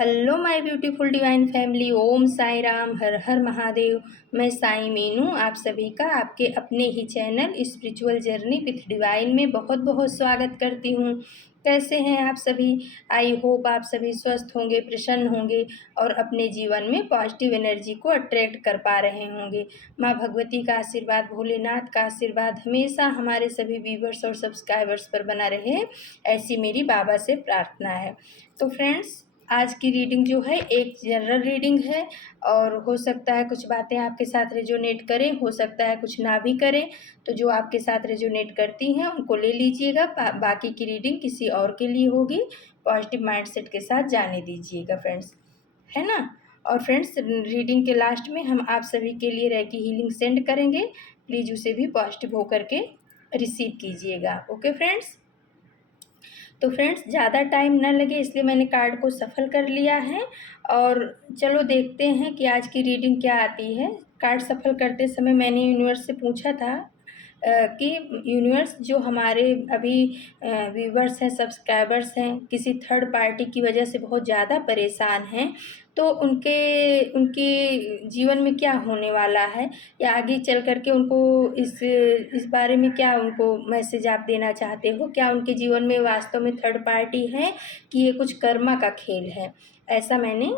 Hello my beautiful divine family. Om Sai Ram, हर हर महादेव। मैं साई मीनू आप सभी का आपके अपने ही channel spiritual journey with divine में बहुत बहुत स्वागत करती हूँ। कैसे हैं आप सभी? आई होप आप सभी स्वस्थ होंगे, प्रसन्न होंगे और अपने जीवन में पॉजिटिव एनर्जी को अट्रैक्ट कर पा रहे होंगे। माँ भगवती का आशीर्वाद, भोलेनाथ का आशीर्वाद हमेशा हमारे सभी व्यूवर्स और सब्सक्राइबर्स पर बना रहे, ऐसी मेरी बाबा से प्रार्थना है। तो फ्रेंड्स, आज की रीडिंग जो है एक जनरल रीडिंग है और हो सकता है कुछ बातें आपके साथ रेजोनेट करें, हो सकता है कुछ ना भी करें। तो जो आपके साथ रेजोनेट करती हैं उनको ले लीजिएगा, बाकी की रीडिंग किसी और के लिए होगी। पॉजिटिव माइंडसेट के साथ जाने दीजिएगा फ्रेंड्स, है ना। और फ्रेंड्स, रीडिंग के लास्ट में हम आप सभी के लिए रेकी हीलिंग सेंड करेंगे, प्लीज़ उसे भी पॉजिटिव होकर के रिसीव कीजिएगा। Okay friends. तो फ्रेंड्स, ज़्यादा टाइम ना लगे इसलिए मैंने कार्ड को सफल कर लिया है और चलो देखते हैं कि आज की रीडिंग क्या आती है। कार्ड सफल करते समय मैंने यूनिवर्स से पूछा था कि यूनिवर्स, जो हमारे अभी व्यूवर्स हैं, सब्सक्राइबर्स हैं, किसी थर्ड पार्टी की वजह से बहुत ज़्यादा परेशान हैं, तो उनके उनके जीवन में क्या होने वाला है, या आगे चल कर के उनको इस बारे में क्या उनको मैसेज आप देना चाहते हो? क्या उनके जीवन में वास्तव में थर्ड पार्टी है कि ये कुछ कर्मा का खेल है? ऐसा मैंने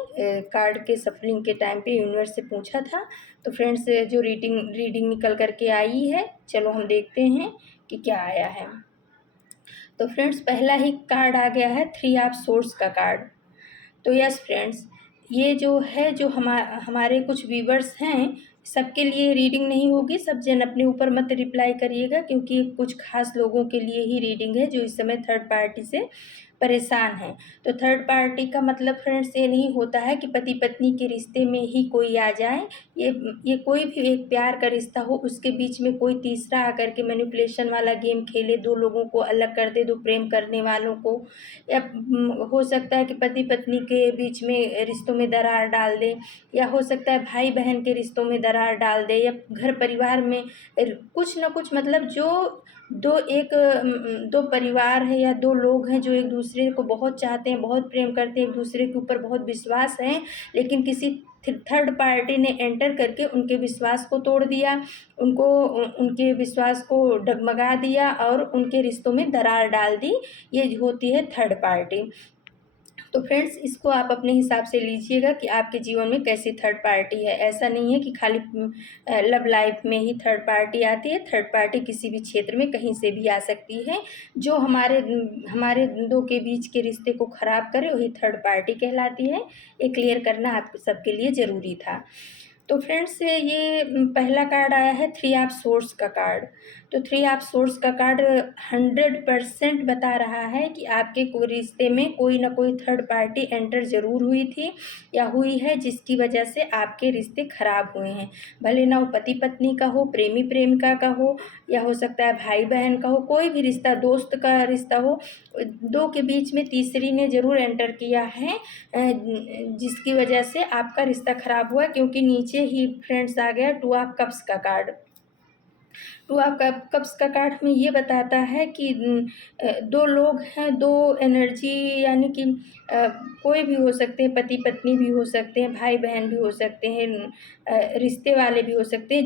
कार्ड के सफलिंग के टाइम पे यूनिवर्स से पूछा था। तो फ्रेंड्स, जो रीडिंग निकल कर के आई है, चलो हम देखते हैं कि क्या आया है। तो फ्रेंड्स, पहला ही कार्ड आ गया है थ्री ऑफ सोर्स का कार्ड। तो यस फ्रेंड्स, ये जो है, जो हमारे कुछ व्यूवर्स हैं, सबके लिए रीडिंग नहीं होगी। सब जन अपने ऊपर मत रिप्लाई करिएगा, क्योंकि कुछ खास लोगों के लिए ही रीडिंग है जो इस समय थर्ड पार्टी से परेशान हैं। तो थर्ड पार्टी का मतलब फ्रेंड्स ये नहीं होता है कि पति पत्नी के रिश्ते में ही कोई आ जाए। ये कोई भी एक प्यार का रिश्ता हो, उसके बीच में कोई तीसरा आकर के मैनिपुलेशन वाला गेम खेले, दो लोगों को अलग कर दे, दो प्रेम करने वालों को, या हो सकता है कि पति पत्नी के बीच में रिश्तों में दरार डाल दे, या हो सकता है भाई बहन के रिश्तों में दरार डाल दे, या घर परिवार में कुछ ना कुछ, मतलब जो दो परिवार है या दो लोग हैं जो एक दूसरे को बहुत चाहते हैं, बहुत प्रेम करते हैं, एक दूसरे के ऊपर बहुत विश्वास है, लेकिन किसी थर्ड पार्टी ने एंटर करके उनके विश्वास को तोड़ दिया, उनके विश्वास को डगमगा दिया और उनके रिश्तों में दरार डाल दी। ये होती है थर्ड पार्टी। तो फ्रेंड्स, इसको आप अपने हिसाब से लीजिएगा कि आपके जीवन में कैसी थर्ड पार्टी है। ऐसा नहीं है कि खाली लव लाइफ में ही थर्ड पार्टी आती है। थर्ड पार्टी किसी भी क्षेत्र में कहीं से भी आ सकती है। जो हमारे दो के बीच के रिश्ते को ख़राब करे वही थर्ड पार्टी कहलाती है। ये क्लियर करना आप सबके लिए ज़रूरी था। तो फ्रेंड्स, ये पहला कार्ड आया है थ्री ऑफ सोर्स का कार्ड। तो थ्री ऑफ सोर्स का कार्ड 100% बता रहा है कि आपके कोई रिश्ते में कोई ना कोई थर्ड पार्टी एंटर ज़रूर हुई थी या हुई है, जिसकी वजह से आपके रिश्ते खराब हुए हैं। भले ना वो पति पत्नी का हो, प्रेमी प्रेमिका का हो, या हो सकता है भाई बहन का हो, कोई भी रिश्ता, दोस्त का रिश्ता हो, दो के बीच में तीसरी ने ज़रूर एंटर किया है, जिसकी वजह से आपका रिश्ता खराब हुआ। क्योंकि नीचे ही फ्रेंड्स आ गया टू ऑफ कप्स का कार्ड। टू ऑफ कप्स का कार्ड हमें ये बताता है कि दो लोग हैं, दो एनर्जी, यानी कि कोई भी हो सकते हैं, पति पत्नी भी हो सकते हैं, भाई बहन भी हो सकते हैं, रिश्ते वाले भी हो सकते हैं,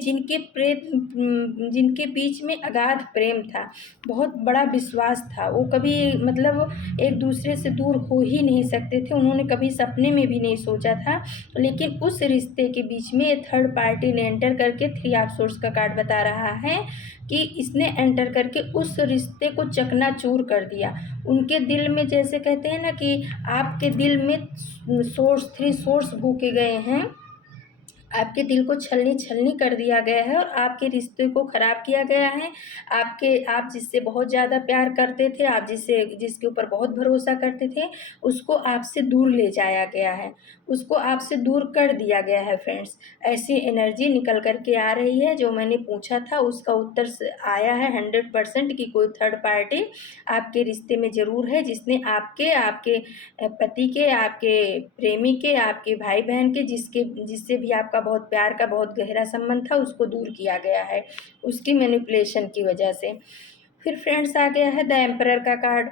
जिनके बीच में अगाध प्रेम था, बहुत बड़ा विश्वास था। वो कभी, मतलब एक दूसरे से दूर हो ही नहीं सकते थे, उन्होंने कभी सपने में भी नहीं सोचा था। लेकिन उस रिश्ते के बीच में थर्ड पार्टी ने एंटर करके, थ्री ऑफ सोर्स का कार्ड बता रहा है कि इसने एंटर करके उस रिश्ते को चकनाचूर कर दिया। उनके दिल में, जैसे कहते हैं ना कि आपके दिल में थ्री सोर्स भूखे गए हैं, आपके दिल को छलनी कर दिया गया है और आपके रिश्ते को ख़राब किया गया है। आप जिससे बहुत ज़्यादा प्यार करते थे, आप जिसके ऊपर बहुत भरोसा करते थे, उसको आपसे दूर ले जाया गया है, उसको आपसे दूर कर दिया गया है फ्रेंड्स। ऐसी एनर्जी निकल कर के आ रही है। जो मैंने पूछा था उसका उत्तर आया है 100% कि कोई थर्ड पार्टी आपके रिश्ते में ज़रूर है, जिसने आपके पति के, आपके प्रेमी के, आपके भाई बहन के, जिससे भी आपका बहुत प्यार का बहुत गहरा संबंध था, उसको दूर किया गया है उसकी मैनिपुलेशन की वजह से। फिर फ्रेंड्स आ गया है द एम्परर का कार्ड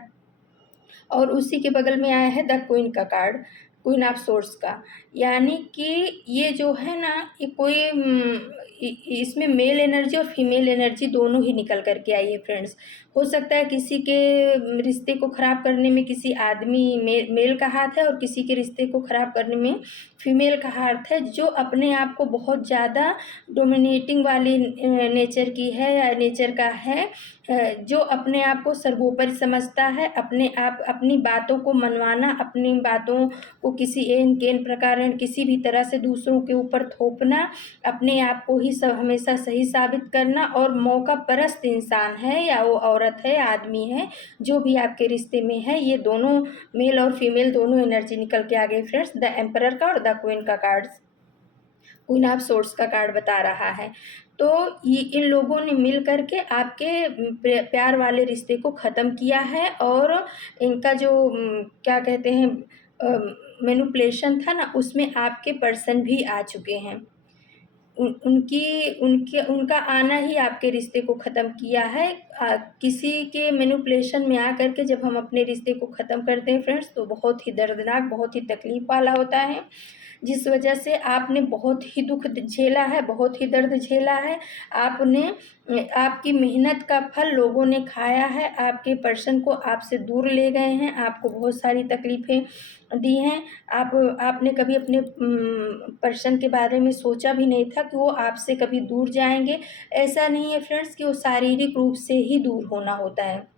और उसी के बगल में आया है द क्वीन का कार्ड। क्वीन ऑफ सोर्स का, यानी कि ये जो है ना, ये कोई इसमें मेल एनर्जी और फीमेल एनर्जी दोनों ही निकल कर के आई है फ्रेंड्स। हो सकता है किसी के रिश्ते को ख़राब करने में किसी आदमी मेल का हाथ है और किसी के रिश्ते को ख़राब करने में फीमेल का हाथ है, जो अपने आप को बहुत ज़्यादा डोमिनेटिंग वाली नेचर की है या नेचर का है, जो अपने आप को सर्वोपरि समझता है, अपने आप अपनी बातों को मनवाना, अपनी बातों को किसी एन केन प्रकार किसी भी तरह से दूसरों के ऊपर थोपना, अपने आप को ही सब हमेशा सही साबित करना, और मौका परस्त इंसान है या वो औरत है आदमी है, जो भी आपके रिश्ते में है, ये दोनों मेल और फीमेल दोनों एनर्जी निकल के आ गई फ्रेंड्स। द एम्परर का और द क्वीन का कार्ड, क्वीन ऑफ सोर्स का कार्ड बता रहा है। तो ये इन लोगों ने मिल करके आपके प्यार वाले रिश्ते को ख़त्म किया है, और इनका जो क्या कहते हैं मैनिपुलेशन था ना, उसमें आपके पर्सन भी आ चुके हैं। उनका आना ही आपके रिश्ते को ख़त्म किया है। किसी के मैनिपुलेशन में आकर के जब हम अपने रिश्ते को ख़त्म करते हैं फ्रेंड्स, तो बहुत ही दर्दनाक, बहुत ही तकलीफ़ वाला होता है, जिस वजह से आपने बहुत ही दुख झेला है, बहुत ही दर्द झेला है। आपकी मेहनत का फल लोगों ने खाया है, आपके पर्सन को आपसे दूर ले गए हैं, आपको बहुत सारी तकलीफ़ें दी हैं। आपने कभी अपने पर्सन के बारे में सोचा भी नहीं था कि वो आपसे कभी दूर जाएंगे। ऐसा नहीं है फ्रेंड्स कि वो शारीरिक रूप से ही दूर होना होता है।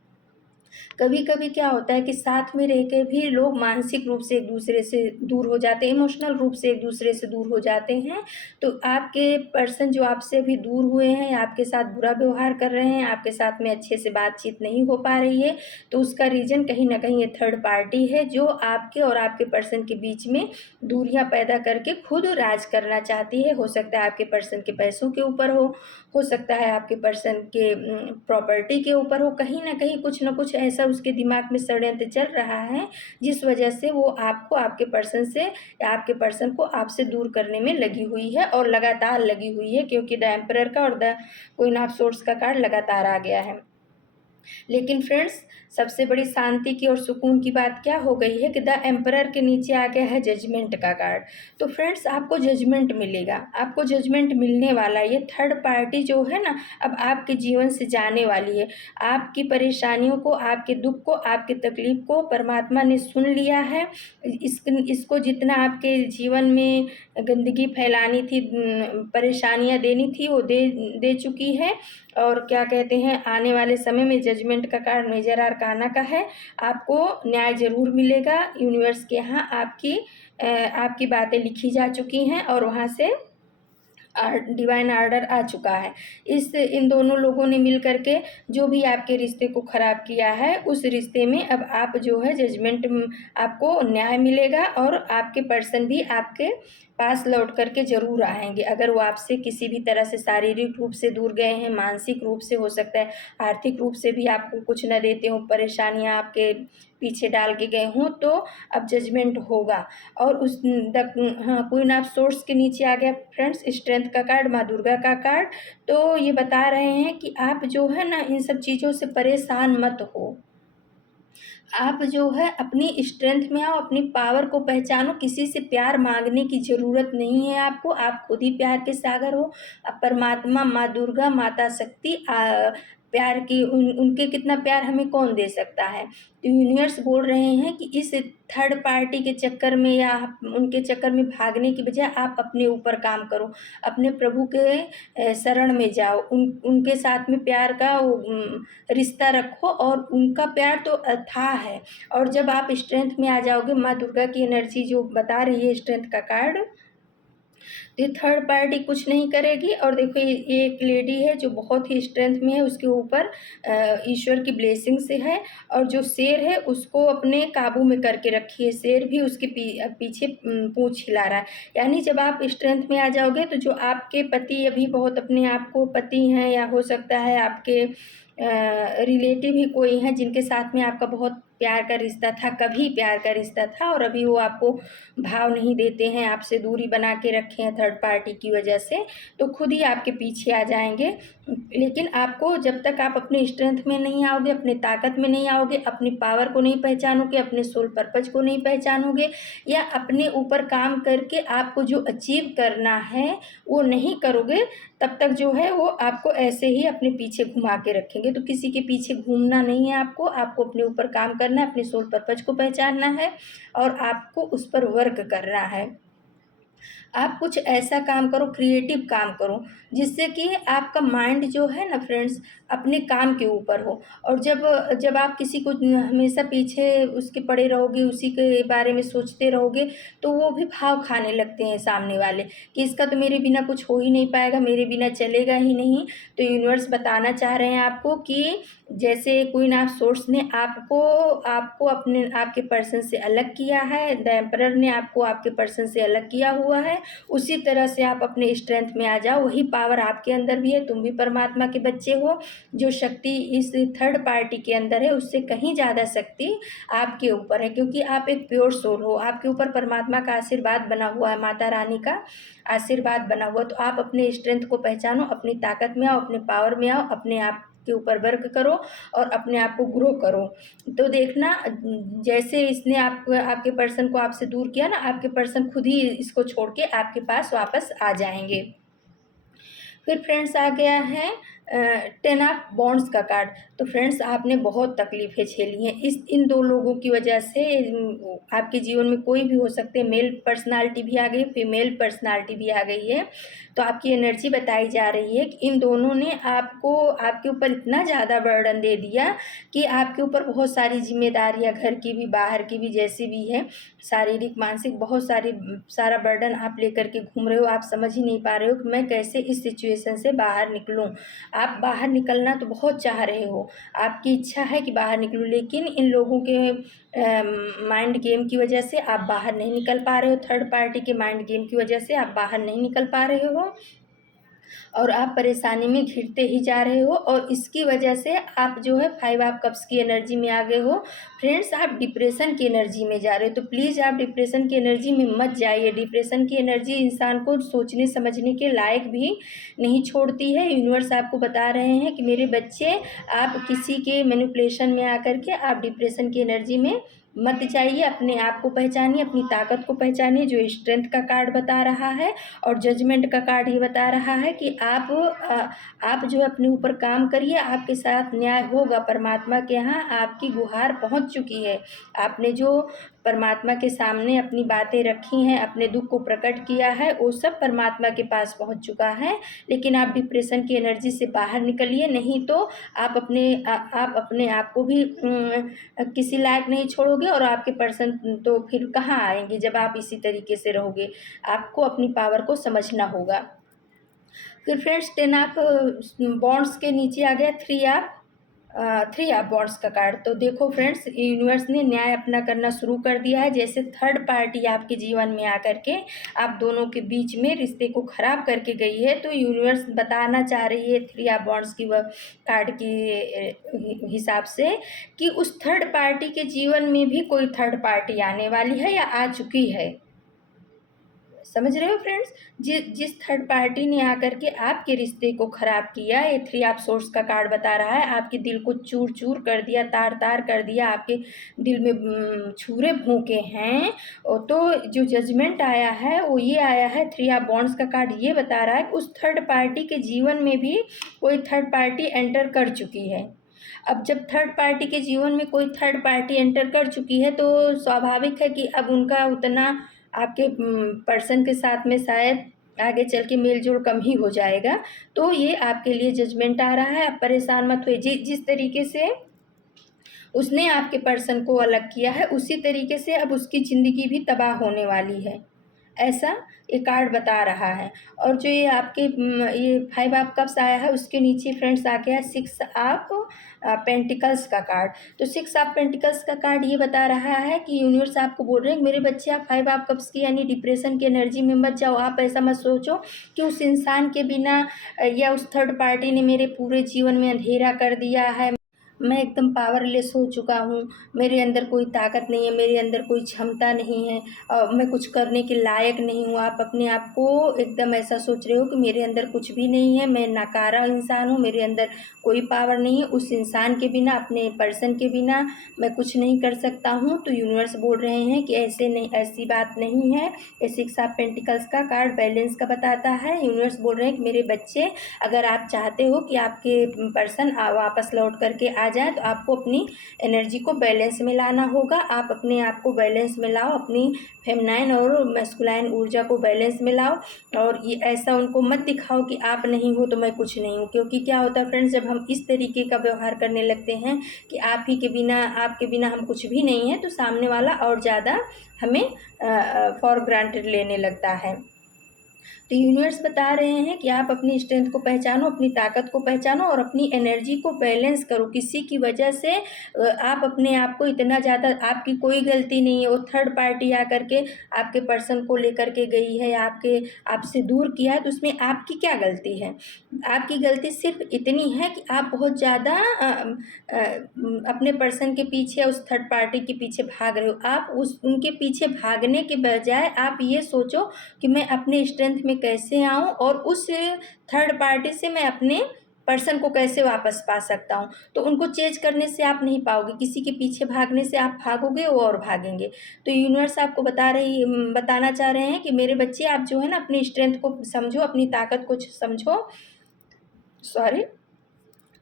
कभी कभी क्या होता है कि साथ में रह के भी लोग मानसिक रूप से एक दूसरे से दूर हो जाते हैं, इमोशनल रूप से एक दूसरे से दूर हो जाते हैं। तो आपके पर्सन जो आपसे भी दूर हुए हैं, आपके साथ बुरा व्यवहार कर रहे हैं, आपके साथ में अच्छे से बातचीत नहीं हो पा रही है, तो उसका रीज़न कहीं ना कहीं ये थर्ड पार्टी है, जो आपके और आपके पर्सन के बीच में दूरियां पैदा करके खुद राज करना चाहती है। हो सकता है आपके पर्सन के पैसों के ऊपर हो सकता है आपके पर्सन के प्रॉपर्टी के ऊपर हो, कहीं ना कहीं कुछ ना कुछ ऐसा उसके दिमाग में षड्यंत्र चल रहा है, जिस वजह से वो आपको आपके पर्सन से या आपके पर्सन को आपसे दूर करने में लगी हुई है, और लगातार लगी हुई है, क्योंकि द एम्परर का और द क्वीन ऑफ सोर्स का कार्ड लगातार आ गया है। लेकिन फ्रेंड्स, सबसे बड़ी शांति की और सुकून की बात क्या हो गई है कि द एम्परर के नीचे आ गया है जजमेंट का कार्ड। तो फ्रेंड्स, आपको जजमेंट मिलेगा, आपको जजमेंट मिलने वाला है। ये थर्ड पार्टी जो है ना, अब आपके जीवन से जाने वाली है। आपकी परेशानियों को, आपके दुख को, आपकी तकलीफ को परमात्मा ने सुन लिया है। इसको जितना आपके जीवन में गंदगी फैलानी थी, परेशानियां देनी थी, वो दे चुकी है। और क्या कहते हैं, आने वाले समय में जजमेंट का कार्ड मेजर आर्काना का है। आपको न्याय ज़रूर मिलेगा। यूनिवर्स के यहाँ आपकी बातें लिखी जा चुकी हैं, और वहाँ से डिवाइन आर्डर आ चुका है। इन दोनों लोगों ने मिल करके जो भी आपके रिश्ते को ख़राब किया है, उस रिश्ते में अब आप जो है जजमेंट, आपको न्याय मिलेगा, और आपके पर्सन भी आपके पास लौट करके ज़रूर आएंगे। अगर वो आपसे किसी भी तरह से शारीरिक रूप से दूर गए हैं, मानसिक रूप से, हो सकता है आर्थिक रूप से भी आपको कुछ न देते हों, परेशानियां आपके पीछे डाल के गए हों, तो अब जजमेंट होगा। और क्वीन ऑफ सोर्स के नीचे आ गया फ्रेंड्स स्ट्रेंथ का कार्ड, माँ दुर्गा का कार्ड। तो ये बता रहे हैं कि आप जो है ना, इन सब चीज़ों से परेशान मत हो। आप जो है अपनी स्ट्रेंथ में आओ, अपनी पावर को पहचानो। किसी से प्यार मांगने की ज़रूरत नहीं है आपको, आप खुद ही प्यार के सागर हो। अब परमात्मा, माँ दुर्गा, माता शक्ति प्यार की उनके कितना प्यार हमें कौन दे सकता है। तो यूनिवर्स बोल रहे हैं कि इस थर्ड पार्टी के चक्कर में या उनके चक्कर में भागने की बजाय आप अपने ऊपर काम करो, अपने प्रभु के शरण में जाओ, उनके साथ में प्यार का रिश्ता रखो, और उनका प्यार तो अथाह है। और जब आप स्ट्रेंथ में आ जाओगे, माँ दुर्गा की एनर्जी जो बता रही है स्ट्रेंथ का कार्ड, ये थर्ड पार्टी कुछ नहीं करेगी। और देखो, ये एक लेडी है जो बहुत ही स्ट्रेंथ में है, उसके ऊपर ईश्वर की ब्लेसिंग से है, और जो शेर है उसको अपने काबू में करके रखी है। शेर भी उसके पीछे पूंछ हिला रहा है। यानी जब आप स्ट्रेंथ में आ जाओगे, तो जो आपके पति अभी बहुत अपने आप को पति हैं, या हो सकता है आपके रिलेटिव ही कोई हैं जिनके साथ में आपका बहुत प्यार का रिश्ता था, कभी प्यार का रिश्ता था, और अभी वो आपको भाव नहीं देते हैं, आपसे दूरी बना के रखे हैं थर्ड पार्टी की वजह से, तो खुद ही आपके पीछे आ जाएंगे। लेकिन आपको, जब तक आप अपने स्ट्रेंथ में नहीं आओगे, अपने ताकत में नहीं आओगे, अपनी पावर को नहीं पहचानोगे, अपने सोल पर्पज को नहीं पहचानोगे, या अपने ऊपर काम करके आपको जो अचीव करना है वो नहीं करोगे, तब तक जो है वो आपको ऐसे ही अपने पीछे घुमा के रखेंगे। तो किसी के पीछे घूमना नहीं है आपको अपने ऊपर काम करना है, अपने सोल पर्पज को पहचानना है और आपको उस पर वर्क करना है। आप कुछ ऐसा काम करो, क्रिएटिव काम करो, जिससे कि आपका माइंड जो है ना फ्रेंड्स, अपने काम के ऊपर हो। और जब जब आप किसी को हमेशा पीछे उसके पड़े रहोगे, उसी के बारे में सोचते रहोगे, तो वो भी भाव खाने लगते हैं सामने वाले कि इसका तो मेरे बिना कुछ हो ही नहीं पाएगा, मेरे बिना चलेगा ही नहीं। तो यूनिवर्स बताना चाह रहे हैं आपको कि जैसे क्वीन ऑफ सोर्स ने आपको आपको अपने आपके पर्सन से अलग किया है, द एम्परर ने आपको आपके पर्सन से अलग किया हुआ है, उसी तरह से आप अपने स्ट्रेंथ में आ जाओ। वही पावर आपके अंदर भी है, तुम भी परमात्मा के बच्चे हो। जो शक्ति इस थर्ड पार्टी के अंदर है, उससे कहीं ज़्यादा शक्ति आपके ऊपर है, क्योंकि आप एक प्योर सोल हो। आपके ऊपर परमात्मा का आशीर्वाद बना हुआ है, माता रानी का आशीर्वाद बना हुआ। तो आप अपने स्ट्रेंथ को पहचानो, अपनी ताकत में आओ, अपने पावर में आओ, अपने आप के ऊपर वर्क करो और अपने आप को ग्रो करो। तो देखना, जैसे इसने आपके पर्सन को आपसे दूर किया ना, आपके पर्सन खुद ही इसको छोड़ के आपके पास वापस आ जाएंगे। फिर फ्रेंड्स आ गया है 10 ऑफ बॉन्ड्स का कार्ड। तो फ्रेंड्स, आपने बहुत तकलीफ़ें झेली हैं इन दो लोगों की वजह से। आपके जीवन में कोई भी हो सकते हैं, मेल पर्सनालिटी भी आ गई, फीमेल पर्सनालिटी भी आ गई है। तो आपकी एनर्जी बताई जा रही है कि इन दोनों ने आपके ऊपर इतना ज़्यादा बर्डन दे दिया कि आपके ऊपर बहुत सारी जिम्मेदारियां, घर की भी बाहर की भी जैसी भी है, शारीरिक मानसिक बहुत सारा बर्डन आप लेकर के घूम रहे हो। आप समझ ही नहीं पा रहे हो कि मैं कैसे इस सिचुएशन से बाहर निकलूं। आप बाहर निकलना तो बहुत चाह रहे हो, आपकी इच्छा है कि बाहर निकलूं, लेकिन इन लोगों के माइंड गेम की वजह से आप बाहर नहीं निकल पा रहे हो। थर्ड पार्टी के माइंड गेम की वजह से आप बाहर नहीं निकल पा रहे हो और आप परेशानी में घिरते ही जा रहे हो। और इसकी वजह से आप जो है 5 ऑफ कप्स की एनर्जी में आ गए हो। फ्रेंड्स, आप डिप्रेशन की एनर्जी में जा रहे हो। तो प्लीज़ आप डिप्रेशन की एनर्जी में मत जाइए। डिप्रेशन की एनर्जी इंसान को सोचने समझने के लायक भी नहीं छोड़ती है। यूनिवर्स आपको बता रहे हैं कि मेरे बच्चे, आप किसी के मैनिपुलेशन में आकर के आप डिप्रेशन की एनर्जी में मत जाइए। अपने आप को पहचानिए, अपनी ताकत को पहचानिए, जो स्ट्रेंथ का कार्ड बता रहा है। और जजमेंट का कार्ड ये बता रहा है कि आप जो अपने ऊपर काम करिए, आपके साथ न्याय होगा। परमात्मा के यहाँ आपकी गुहार पहुँच चुकी है। आपने जो परमात्मा के सामने अपनी बातें रखी हैं, अपने दुख को प्रकट किया है, वो सब परमात्मा के पास पहुंच चुका है। लेकिन आप डिप्रेशन की एनर्जी से बाहर निकलिए, नहीं तो आप अपने आप को भी किसी लायक नहीं छोड़ोगे। और आपके पर्सन तो फिर कहाँ आएंगे जब आप इसी तरीके से रहोगे। आपको अपनी पावर को समझना होगा। फिर फ्रेंड्स, 10 ऑफ बॉन्ड्स के नीचे आ गया 3 ऑफ बॉन्ड्स का कार्ड। तो देखो फ्रेंड्स, यूनिवर्स ने न्याय अपना करना शुरू कर दिया है। जैसे थर्ड पार्टी आपके जीवन में आकर के आप दोनों के बीच में रिश्ते को खराब करके गई है, तो यूनिवर्स बताना चाह रही है 3 ऑफ बॉन्ड्स की कार्ड की हिसाब से कि उस थर्ड पार्टी के जीवन में भी कोई थर्ड पार्टी आने वाली है या आ चुकी है। समझ रहे हो फ्रेंड्स, जिस थर्ड पार्टी ने आकर के आपके रिश्ते को खराब किया, ये 3 ऑफ सोर्स का कार्ड बता रहा है, आपके दिल को चूर चूर कर दिया, तार तार कर दिया, आपके दिल में छुरे भोंके हैं। तो जो जजमेंट आया है वो ये आया है, 3 ऑफ बॉन्ड्स का कार्ड ये बता रहा है कि उस थर्ड पार्टी के जीवन में भी कोई थर्ड पार्टी एंटर कर चुकी है। अब जब थर्ड पार्टी के जीवन में कोई थर्ड पार्टी एंटर कर चुकी है, तो स्वाभाविक है कि अब उनका उतना आपके पर्सन के साथ में शायद आगे चल के मेल जोल कम ही हो जाएगा। तो ये आपके लिए जजमेंट आ रहा है। आप परेशान मत होइए। जिस तरीके से उसने आपके पर्सन को अलग किया है, उसी तरीके से अब उसकी ज़िंदगी भी तबाह होने वाली है, ऐसा ये कार्ड बता रहा है। और जो ये आपके ये 5 ऑफ कप्स आया है, उसके नीचे फ्रेंड्स आ गया 6 ऑफ पेंटिकल्स का कार्ड। तो 6 ऑफ पेंटिकल्स का कार्ड ये बता रहा है कि यूनिवर्स आपको बोल रहे हैं, मेरे बच्चे, आप 5 ऑफ कप्स की यानी डिप्रेशन की एनर्जी में मत जाओ। आप ऐसा मत सोचो कि उस इंसान के बिना या उस थर्ड पार्टी ने मेरे पूरे जीवन में अंधेरा कर दिया है, मैं एकदम पावरलेस हो चुका हूँ, मेरे अंदर कोई ताकत नहीं है, मेरे अंदर कोई क्षमता नहीं है, मैं कुछ करने के लायक नहीं हूँ। आप अपने आप को एकदम ऐसा सोच रहे हो कि मेरे अंदर कुछ भी नहीं है, मैं नकारा इंसान हूँ, मेरे अंदर कोई पावर नहीं है। उस इंसान के बिना, अपने पर्सन के बिना मैं कुछ नहीं कर सकता हूँ। तो यूनिवर्स बोल रहे हैं कि ऐसे नहीं, ऐसी बात नहीं है। ये 6 ऑफ पेंटिकल्स का कार्ड बैलेंस का बताता है। यूनिवर्स बोल रहे हैं कि मेरे बच्चे, अगर आप चाहते हो कि आपके पर्सन वापस लौट करके आ जाए, तो आपको अपनी एनर्जी को बैलेंस में लाना होगा। आप अपने आप को बैलेंस में लाओ, अपनी फेमिनाइन और मैस्कुलाइन ऊर्जा को बैलेंस में लाओ। और ये ऐसा उनको मत दिखाओ कि आप नहीं हो तो मैं कुछ नहीं हूँ। क्योंकि क्या होता है फ्रेंड्स, जब हम इस तरीके का व्यवहार करने लगते हैं कि आप ही के बिना, आपके बिना हम कुछ भी नहीं है, तो सामने वाला और ज़्यादा हमें फॉर ग्रांटेड लेने लगता है। तो यूनिवर्स बता रहे हैं कि आप अपनी स्ट्रेंथ को पहचानो, अपनी ताकत को पहचानो और अपनी एनर्जी को बैलेंस करो। किसी की वजह से आप अपने आप को इतना ज़्यादा, आपकी कोई गलती नहीं है, वो थर्ड पार्टी आकर के आपके पर्सन को लेकर के गई है, आपसे दूर किया है, तो उसमें आपकी क्या गलती है? आपकी गलती सिर्फ इतनी है कि आप बहुत ज़्यादा अपने पर्सन के पीछे, उस थर्ड पार्टी के पीछे भाग रहे हो। आप उनके पीछे भागने के बजाय आप ये सोचो कि मैं अपने स्ट्रेंथ में कैसे आऊँ और उस थर्ड पार्टी से मैं अपने पर्सन को कैसे वापस पा सकता हूँ। तो उनको चेंज करने से आप नहीं पाओगे, किसी के पीछे भागने से आप भागोगे, वो और भागेंगे। तो यूनिवर्स आपको बताना चाह रहे हैं कि मेरे बच्चे, आप जो है ना, अपनी स्ट्रेंथ को समझो, अपनी ताकत को समझो, सॉरी,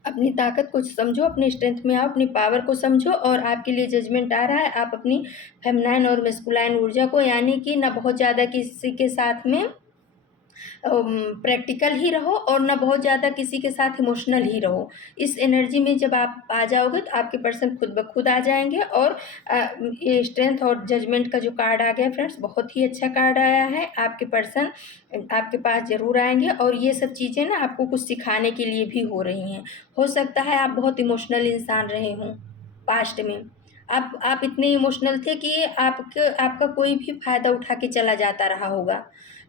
अपनी ताकत को समझो, अपनी स्ट्रेंथ में आओ, अपनी पावर को समझो। और आपके लिए जजमेंट आ रहा है, आप अपनी फेमिनाइन और मैस्कुलाइन ऊर्जा को, यानी कि ना बहुत ज़्यादा किसी के साथ में प्रैक्टिकल ही रहो और ना बहुत ज़्यादा किसी के साथ इमोशनल ही रहो। इस एनर्जी में जब आप आ जाओगे तो आपके पर्सन खुद ब खुद आ जाएंगे। और ये स्ट्रेंथ और जजमेंट का जो कार्ड आ गया फ्रेंड्स, बहुत ही अच्छा कार्ड आया है। आपके पर्सन आपके पास ज़रूर आएंगे और ये सब चीज़ें ना आपको कुछ सिखाने के लिए भी हो रही हैं। हो सकता है आप बहुत इमोशनल इंसान रहे हों पास्ट में, आप इतने इमोशनल थे कि आपका कोई भी फ़ायदा उठा के चला जाता रहा होगा।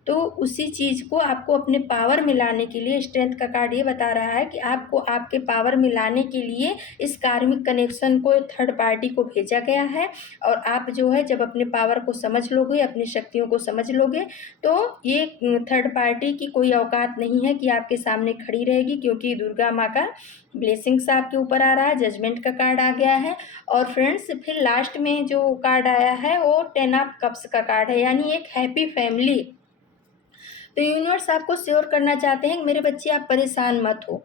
तो उसी चीज़ को आपको अपने पावर में लाने के लिए, स्ट्रेंथ का कार्ड ये बता रहा है कि आपको आपके पावर में लाने के लिए इस कार्मिक कनेक्शन को, थर्ड पार्टी को भेजा गया है। और आप जो है, जब अपने पावर को समझ लोगे, अपनी शक्तियों को समझ लोगे, तो ये थर्ड पार्टी की कोई औकात नहीं है कि आपके सामने खड़ी रहेगी। क्योंकि दुर्गा माँ का ब्लेसिंग्स आपके ऊपर आ रहा है, जजमेंट का कार्ड आ गया है। और फ्रेंड्स, फिर लास्ट में जो कार्ड आया है वो 10 ऑफ कप्स का कार्ड है, यानी एक हैप्पी फैमिली। तो यूनिवर्स आपको श्योर करना चाहते हैं कि मेरे बच्चे, आप परेशान मत हो।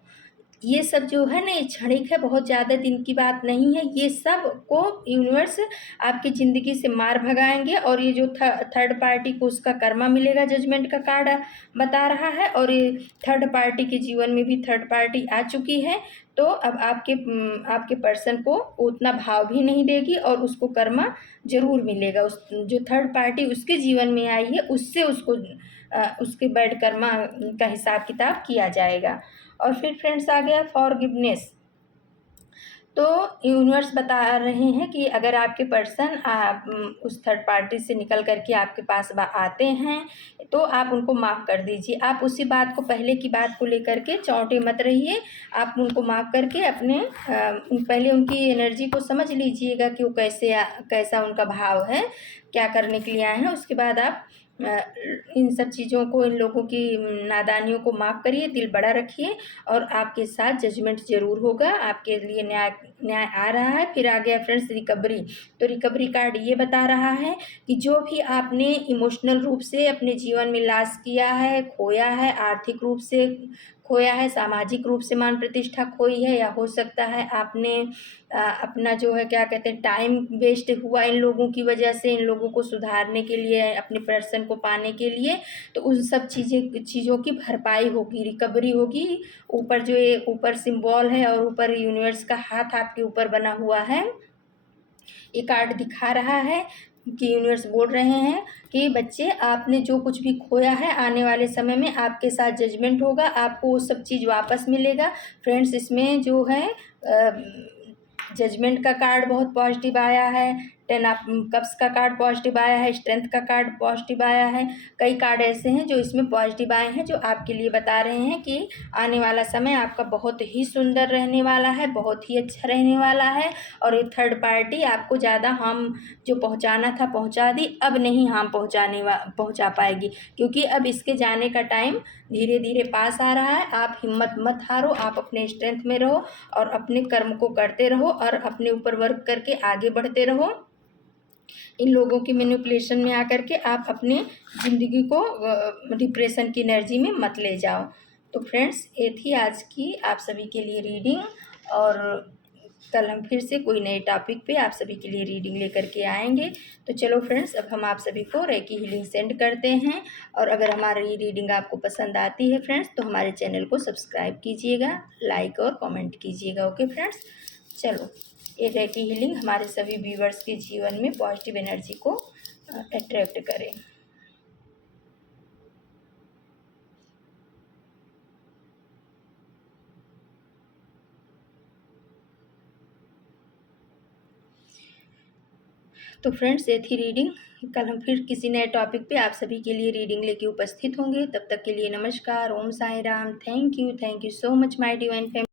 ये सब जो है ना, ये क्षणिक है, बहुत ज़्यादा दिन की बात नहीं है। ये सब को यूनिवर्स आपकी ज़िंदगी से मार भगाएंगे। और ये जो थर्ड पार्टी को उसका कर्मा मिलेगा, जजमेंट का कार्ड बता रहा है। और ये थर्ड पार्टी के जीवन में भी थर्ड पार्टी आ चुकी है, तो अब आपके पर्सन को उतना भाव भी नहीं देगी और उसको कर्मा ज़रूर मिलेगा। उस जो थर्ड पार्टी उसके जीवन में आई है, उससे उसके बैड कर्मा का हिसाब किताब किया जाएगा। और फिर फ्रेंड्स आ गया फॉरगिवनेस। तो यूनिवर्स बता रहे हैं कि अगर आपके पर्सन उस थर्ड पार्टी से निकल करके आपके पास आते हैं, तो आप उनको माफ़ कर दीजिए। आप उसी बात को, पहले की बात को लेकर के चौंटे मत रहिए। आप उनको माफ़ करके पहले उनकी एनर्जी को समझ लीजिएगा कि वो कैसा उनका भाव है, क्या करने के लिए आए हैं। उसके बाद आप इन सब चीज़ों को, इन लोगों की नादानियों को माफ़ करिए, दिल बड़ा रखिए और आपके साथ जजमेंट ज़रूर होगा। आपके लिए न्याय आ रहा है। फिर आ गया फ्रेंड्स रिकवरी। तो रिकवरी कार्ड ये बता रहा है कि जो भी आपने इमोशनल रूप से अपने जीवन में लॉस किया है, खोया है, आर्थिक रूप से खोया है, सामाजिक रूप से मान प्रतिष्ठा खोई है, या हो सकता है आपने अपना जो है, क्या कहते हैं, टाइम वेस्ट हुआ इन लोगों की वजह से, इन लोगों को सुधारने के लिए, अपने पर्सन को पाने के लिए, तो उन सब चीज़ों की भरपाई होगी, रिकवरी होगी। ऊपर जो ये ऊपर सिंबल है और ऊपर यूनिवर्स का हाथ आपके ऊपर बना हुआ है, ये कार्ड दिखा रहा है कि यूनिवर्स बोल रहे हैं कि बच्चे, आपने जो कुछ भी खोया है, आने वाले समय में आपके साथ जजमेंट होगा, आपको वो सब चीज़ वापस मिलेगा। फ्रेंड्स, इसमें जो है जजमेंट का कार्ड बहुत पॉजिटिव आया है, 10 ऑफ कप्स का कार्ड पॉजिटिव आया है, स्ट्रेंथ का कार्ड पॉजिटिव आया है। कई कार्ड ऐसे हैं जो इसमें पॉजिटिव आए हैं, जो आपके लिए बता रहे हैं कि आने वाला समय आपका बहुत ही सुंदर रहने वाला है, बहुत ही अच्छा रहने वाला है। और ये थर्ड पार्टी आपको ज़्यादा हार्म जो पहुंचाना था पहुंचा दी, अब नहीं हार्म पहुंचा पाएगी, क्योंकि अब इसके जाने का टाइम धीरे धीरे पास आ रहा है। आप हिम्मत मत हारो, आप अपने स्ट्रेंथ में रहो और अपने कर्म को करते रहो और अपने ऊपर वर्क करके आगे बढ़ते रहो। इन लोगों की मैनिपुलेशन में आकर के आप अपने ज़िंदगी को डिप्रेशन की एनर्जी में मत ले जाओ। तो फ्रेंड्स, ये थी आज की आप सभी के लिए रीडिंग, और कल हम फिर से कोई नए टॉपिक पे आप सभी के लिए रीडिंग लेकर के आएंगे। तो चलो फ्रेंड्स, अब हम आप सभी को रेकी हीलिंग सेंड करते हैं। और अगर हमारी ये रीडिंग आपको पसंद आती है फ्रेंड्स, तो हमारे चैनल को सब्सक्राइब कीजिएगा, लाइक और कमेंट कीजिएगा। ओके फ्रेंड्स, चलो, ये रेकी हीलिंग हमारे सभी व्यूवर्स के जीवन में पॉजिटिव एनर्जी को अट्रैक्ट करें। तो फ्रेंड्स, ये थी रीडिंग। कल हम फिर किसी नए टॉपिक पे आप सभी के लिए रीडिंग लेके उपस्थित होंगे। तब तक के लिए नमस्कार, Om Sai Ram. Thank you so much my divine family.